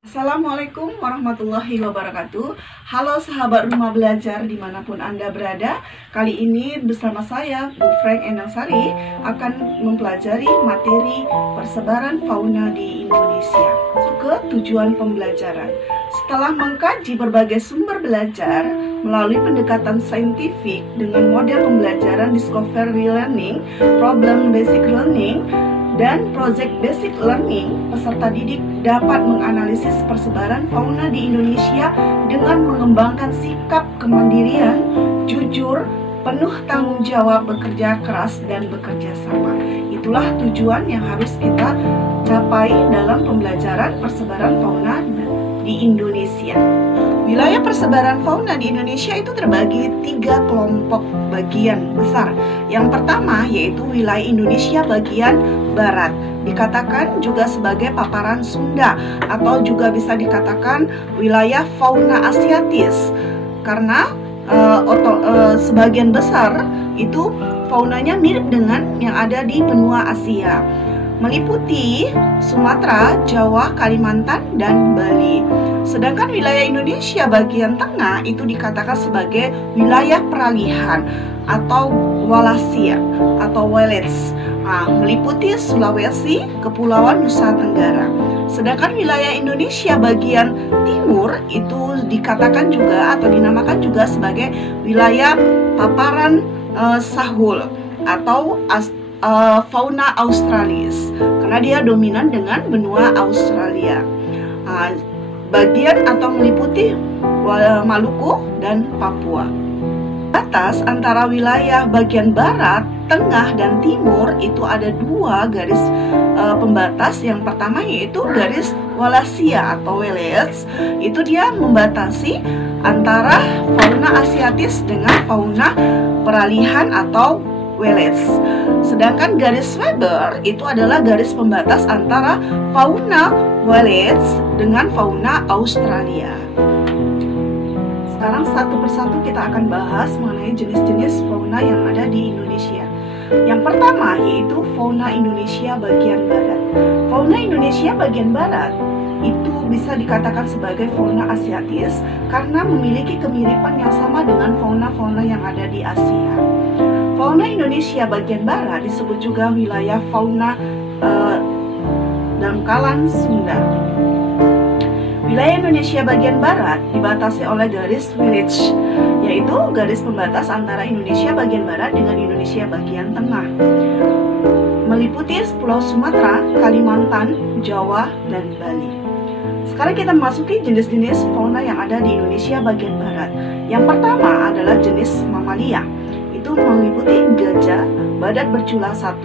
Assalamualaikum warahmatullahi wabarakatuh. Halo sahabat rumah belajar dimanapun Anda berada. Kali ini bersama saya, Bu Frank Endang Sari, akan mempelajari materi persebaran fauna di Indonesia. Masuk ke tujuan pembelajaran. Setelah mengkaji berbagai sumber belajar melalui pendekatan saintifik dengan model pembelajaran Discovery Learning, Problem Basic Learning, dan Project Basic Learning, peserta didik dapat menganalisis persebaran fauna di Indonesia dengan mengembangkan sikap kemandirian, jujur, penuh tanggung jawab, bekerja keras, dan bekerja sama. Itulah tujuan yang harus kita capai dalam pembelajaran persebaran fauna di Indonesia. Wilayah persebaran fauna di Indonesia itu terbagi 3 kelompok bagian besar. Yang pertama yaitu wilayah Indonesia bagian barat, dikatakan juga sebagai paparan Sunda atau juga bisa dikatakan wilayah fauna asiatis, karena sebagian besar itu faunanya mirip dengan yang ada di benua Asia, meliputi Sumatera, Jawa, Kalimantan, dan Bali. Sedangkan wilayah Indonesia bagian tengah itu dikatakan sebagai wilayah peralihan atau Wallacea atau Wallets, meliputi Sulawesi, Kepulauan Nusa Tenggara. Sedangkan wilayah Indonesia bagian timur itu dikatakan juga atau dinamakan juga sebagai wilayah paparan Sahul atau fauna Australis, karena dia dominan dengan benua Australia. Bagian atau meliputi Maluku dan Papua. Batas antara wilayah bagian barat, tengah, dan timur itu ada 2 garis pembatas. Yang pertama yaitu garis Wallacea atau Wallets, itu dia membatasi antara fauna asiatis dengan fauna peralihan atau Wallets. Sedangkan garis Weber itu adalah garis pembatas antara fauna Wallets dengan fauna Australia. Sekarang satu persatu kita akan bahas mengenai jenis-jenis fauna yang ada di Indonesia. Yang pertama yaitu fauna Indonesia bagian barat. Fauna Indonesia bagian barat itu bisa dikatakan sebagai fauna asiatis karena memiliki kemiripan yang sama dengan fauna-fauna yang ada di Asia. Fauna Indonesia bagian barat disebut juga wilayah fauna Dangkalan Sunda. Wilayah Indonesia bagian barat dibatasi oleh garis Willits, yaitu garis pembatas antara Indonesia bagian barat dengan Indonesia bagian tengah, meliputi Pulau Sumatera, Kalimantan, Jawa, dan Bali. Sekarang kita memasuki jenis-jenis fauna yang ada di Indonesia bagian barat. Yang pertama adalah jenis mamalia. Itu meliputi gajah, badak bercula 1,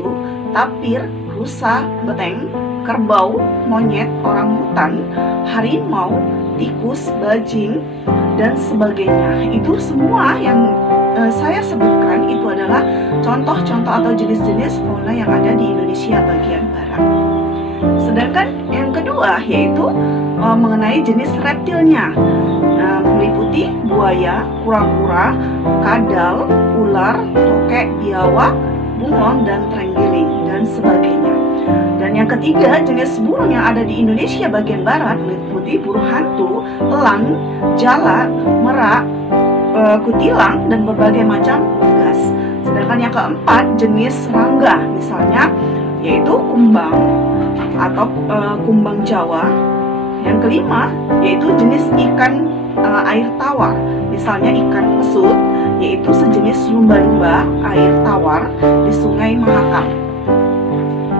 tapir, rusa, beteng, kerbau, monyet, orangutan, harimau, tikus, bajing, dan sebagainya. Itu semua yang saya sebutkan itu adalah contoh-contoh atau jenis-jenis fauna yang ada di Indonesia bagian barat. Sedangkan yang kedua yaitu mengenai jenis reptilnya, meliputi buaya, kura-kura, kadal, ular, tokek, biawak, bunglon, dan terenggiling, dan sebagainya. Dan yang ketiga, jenis burung yang ada di Indonesia bagian barat meliputi burung hantu, elang, jalak, merak, kutilang, dan berbagai macam unggas. Sedangkan yang keempat, jenis serangga, misalnya yaitu kumbang atau kumbang Jawa. Yang kelima, yaitu jenis ikan air tawar, misalnya ikan pesut, yaitu sejenis lumba-lumba air tawar di Sungai Mahakam.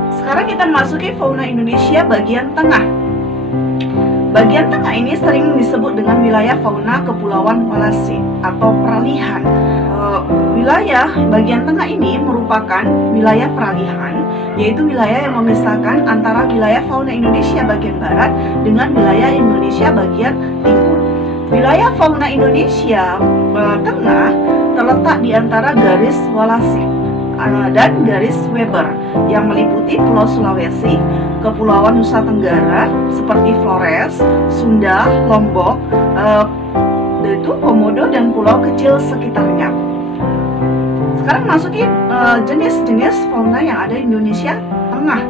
Sekarang kita memasuki fauna Indonesia bagian tengah. Bagian tengah ini sering disebut dengan wilayah fauna Kepulauan Wallacea atau peralihan. Wilayah bagian tengah ini merupakan wilayah peralihan, yaitu wilayah yang memisahkan antara wilayah fauna Indonesia bagian barat dengan wilayah Indonesia bagian timur. Wilayah fauna Indonesia tengah terletak di antara garis Wallacea dan garis Weber yang meliputi Pulau Sulawesi, Kepulauan Nusa Tenggara seperti Flores, Sunda, Lombok, itu Komodo, dan pulau kecil sekitarnya. Sekarang masuki jenis-jenis fauna yang ada di Indonesia tengah.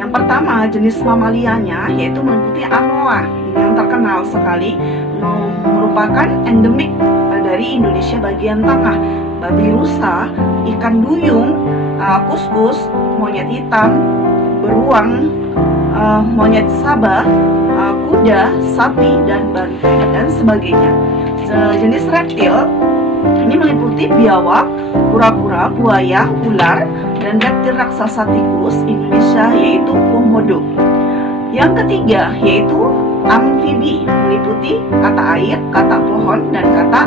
Yang pertama jenis mamalianya yaitu meliputi anoa, yang terkenal sekali, merupakan endemik dari Indonesia bagian tengah. Babi rusa, ikan duyung, kuskus, monyet hitam, beruang, monyet sabah, kuda, sapi, dan banteng, dan sebagainya. Jenis reptil ini meliputi biawak, kura-kura, buaya, ular, dan reptil raksasa tikus Indonesia yaitu komodo. Yang ketiga yaitu amfibi, meliputi kata air, kata pohon, dan kata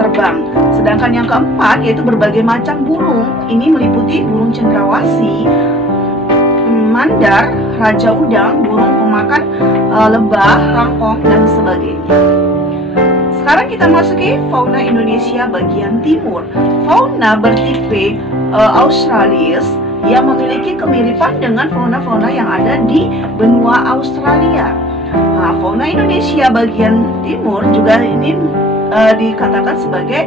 terbang. Sedangkan yang keempat yaitu berbagai macam burung, ini meliputi burung cendrawasih, mandar, raja udang, burung pemakan lebah, rangkong, dan sebagainya. Sekarang kita masuki fauna Indonesia bagian timur. Fauna bertipe Australis yang memiliki kemiripan dengan fauna-fauna yang ada di benua Australia. Nah, fauna Indonesia bagian timur juga ini dikatakan sebagai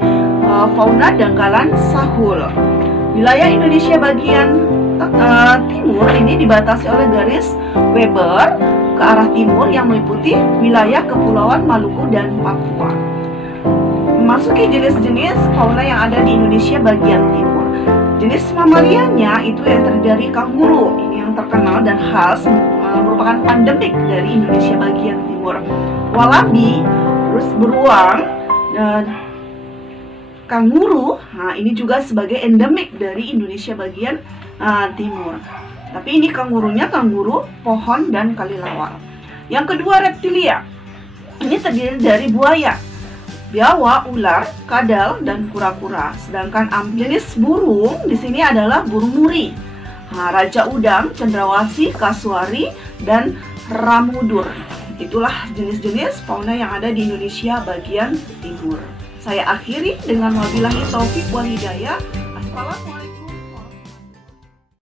fauna dangkalan Sahul. Wilayah Indonesia bagian timur ini dibatasi oleh garis Weber ke arah timur yang meliputi wilayah Kepulauan Maluku dan Papua. Memasuki jenis-jenis fauna yang ada di Indonesia bagian timur. Jenis mamalianya itu yang terdiri dari kanguru, ini yang terkenal dan khas, merupakan endemik dari Indonesia bagian timur. Walabi, terus beruang, kanguru, nah ini juga sebagai endemik dari Indonesia bagian timur. Tapi ini kangurunya kanguru pohon dan kelelawar. Yang kedua reptilia. Ini terdiri dari buaya, biawak, ular, kadal, dan kura-kura. Sedangkan jenis burung di sini adalah burung muri, raja udang, cendrawasih, kasuari, dan ramudur. Itulah jenis-jenis fauna yang ada di Indonesia bagian timur. Saya akhiri dengan wabillahi taufik wal hidayah. Assalamualaikum.